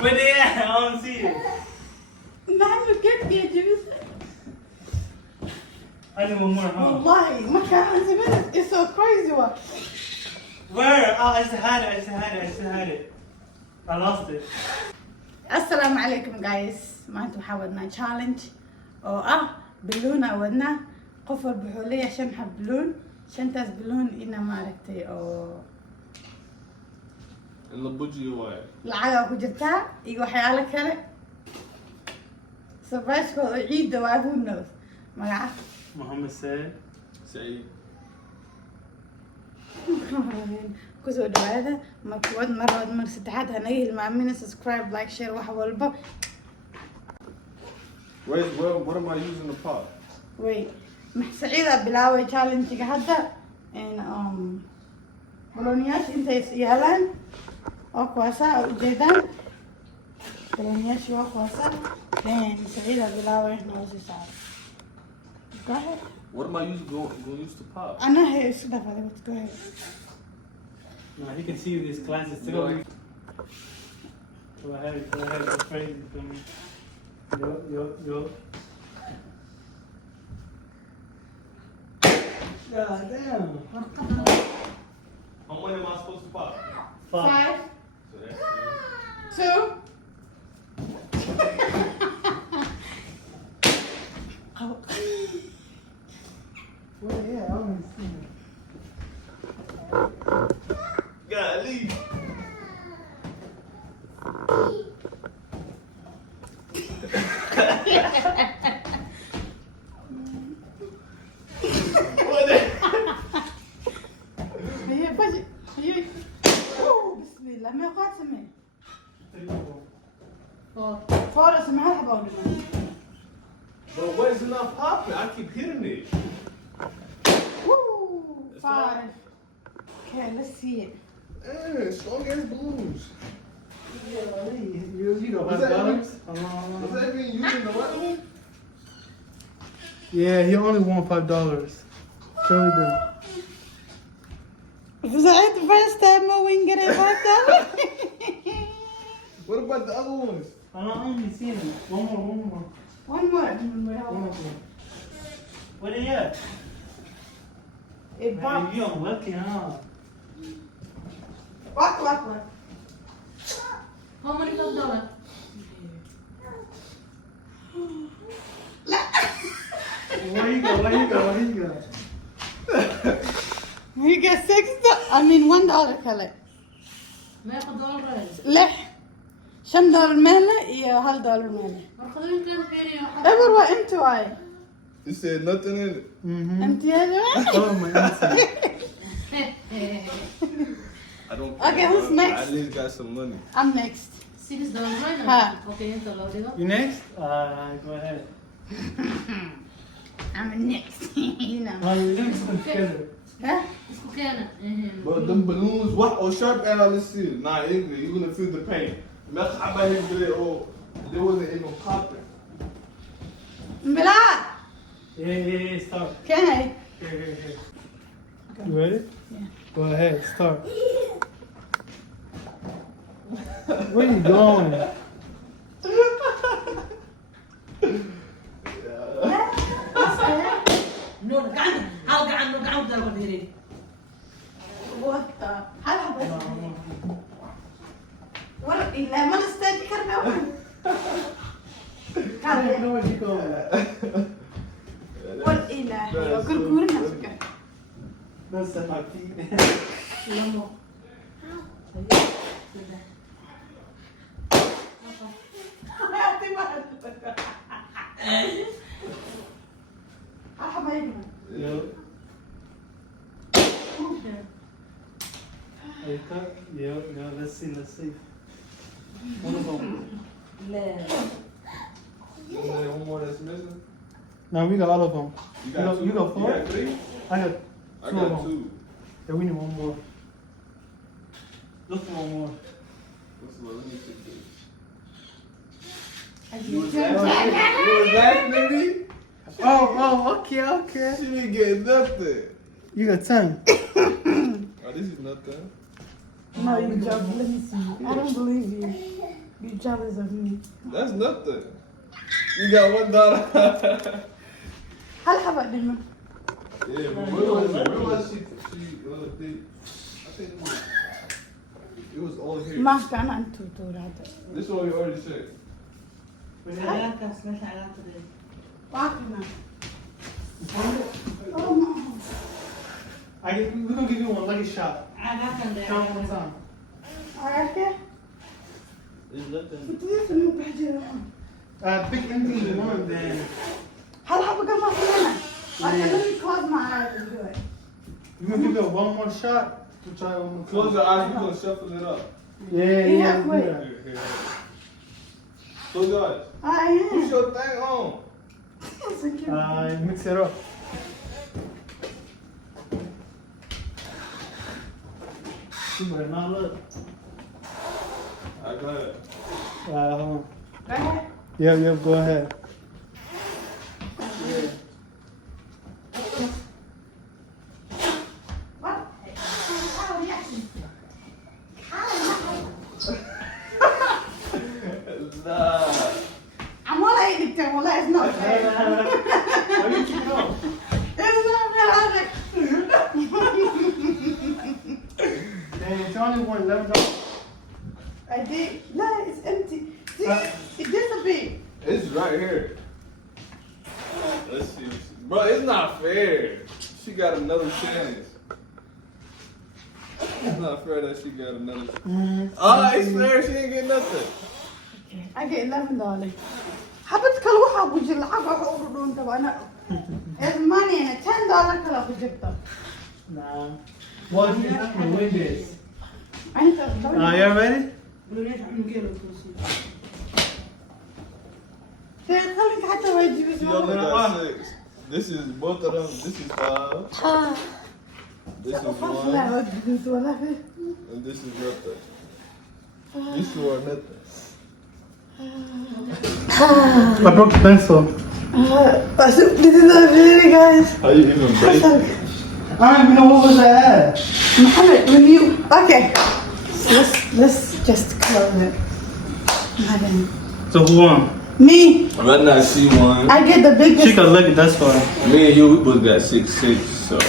Where they at? I don't see it. نعمل كيف يجوز I need one more, huh? والله ما كان عن زمان. It's so crazy one. Where? Oh, I still had it. I lost it. السلام عليكم guys. maanta waxaa wadnaa challenge oo ah balloon aan wadnaa qof walba wuxuu leeyahay 5 xab balloon 5taas balloon ina maaragtay oo la bujiyo waay lacag ku jirtaa iyo waxyaalo kale sabaashkooda oo ciidda waa who knows magaca Muhammad said. Said. kusoo dhawaada markood mar saddexaad hanaga hilmaamina subscribe like share wax walba. Wait, what am I using the pot? Wait, Saida bilaaway challenge-ga hadda boloniyaasha intay yaalaan oo kuwaasa ujeedaan boloniyaasha waa kuwaasa Saida bilaaway noosii saar. Go ahead. What am I using? Go use the pot. Ana hay isu dhafaday wad go ahead. No, he can see these glasses too. Go ahead, go crazy for me. Yo. God damn. How many am I supposed to pop? 5, So that's 2. Oh. Where the hell? I don't see it. Golly. What the? هي بجي هي بسم الله ما قاعد سمي فور اسمها حبا But what is not popping? I keep hitting it. Woo! 5. Okay, let's see it. Strong ass balloons. You go Does that $5. Does that mean you in the what? Yeah, he only won $5. Surely do. Was that the first time we can get it like that? What about the other ones? I only seen it. One more. One more. Where they at? It Man, popped. you unlucky, huh? Walk. How many $5? Where you go? You get $1 كله. ما ياخذ دولار غير. لح. $5 ماله iyo $1 ماله. مرخصين كان فيني Ever what into I? You said nothing in it. انت يا جماعة. Oh my God. I don't. Okay, who's next? I at least got some money. I'm next. $6 غير. ها. اوكي انت لو ديغا. You next? Go ahead. I'm next. You know. Oh, you're doing something together. ها؟ اسمه كان. But them balloons, what? Oh, sharp and all this shit. Nah, you're gonna feel the pain. That's how about him today? Oh, there wasn't even popping. بلال. Yeah, start. كان. Here. You ready? Yeah. Go ahead, start. Where you going? نور قاعد هاو قاعد ضرب ديري. What the? هلا بس. ورق إلا ما نستاهل كرنا. I don't know where you going. ورق إلا. يوكل نفسك. That's at my feet. لمو. Yep. Yep. Let's see. One of them. لا. One more that's missing. No, we got all of them. You got two? You got 4? You got 3? I got I 2 of got them. 2. Yeah, we need one more. Look for one more. What's the one? Let me check this. You You was laughing at me? Oh, okay. She didn't get nothing. You got 10. Oh, this is nothing. No, you joke. Let me see. I don't believe you. You jealous of me. That's nothing. You got $1. هل حبق دمه؟ Yeah, but where was she did? I think it was all here. ما كان أنتو تقول هذا. This one we already said. علاقة سمعت علاقة دي. واقفنا. We're gonna give you one lucky shot. علاقة دي. Count one time. عارفة؟ There's nothing. بتدرس إنه بحجر. Pick anything you want then. هل حبق ما فينا؟ Let me close my eyes and do it. We're gonna give you one more shot to try one more. Close your eyes, we're gonna shuffle it up. Yeah. wait. Here. Close your eyes. I Put am. your thing on. So cute. Mix it up. You better not look. Alright, go ahead. Hold on. Go ahead. Yeah, go ahead. What? How reaction? Nah. I'm all I eat it. Well, it's not fair. Why you keep it on? It's not fair. Damn, Johnny won $11. I did. No, it's empty. See, it disappeared. It's right here. Let's see. Bro, it's not fair. She got another chance. It's not fair that she got another chance. Ah, it's fair. She ain't get nothing. I get $11. حبيت كل واحد بوجي العب وحقولون تبعنا. It's money and $10 كلا بوجبته. Nah. Well, you have to win this. أنت You ready? خليك حتى ما يجيب She only got 6. This is both of them. This is 5. This is 1. لا ما بدي ولا في. And this is nothing. You sure nothing. I broke the pencil. This is a video, guys. How you even break it? I don't even know what was that. Mohammed, when you okay, so let's just close it. Madam. So who won? Me, Right now, she won. I get the biggest. She got lucky, that's why. Me and you, we both got 6.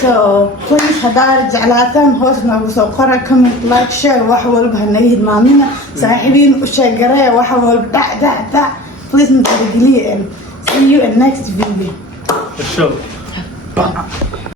So please هدار جعلاتهم هوسنا وسوقرا comment like share وحول بهالنيد مامينا صاحبين وشجرة وحول دع please نترجليه and see you in next video. For sure.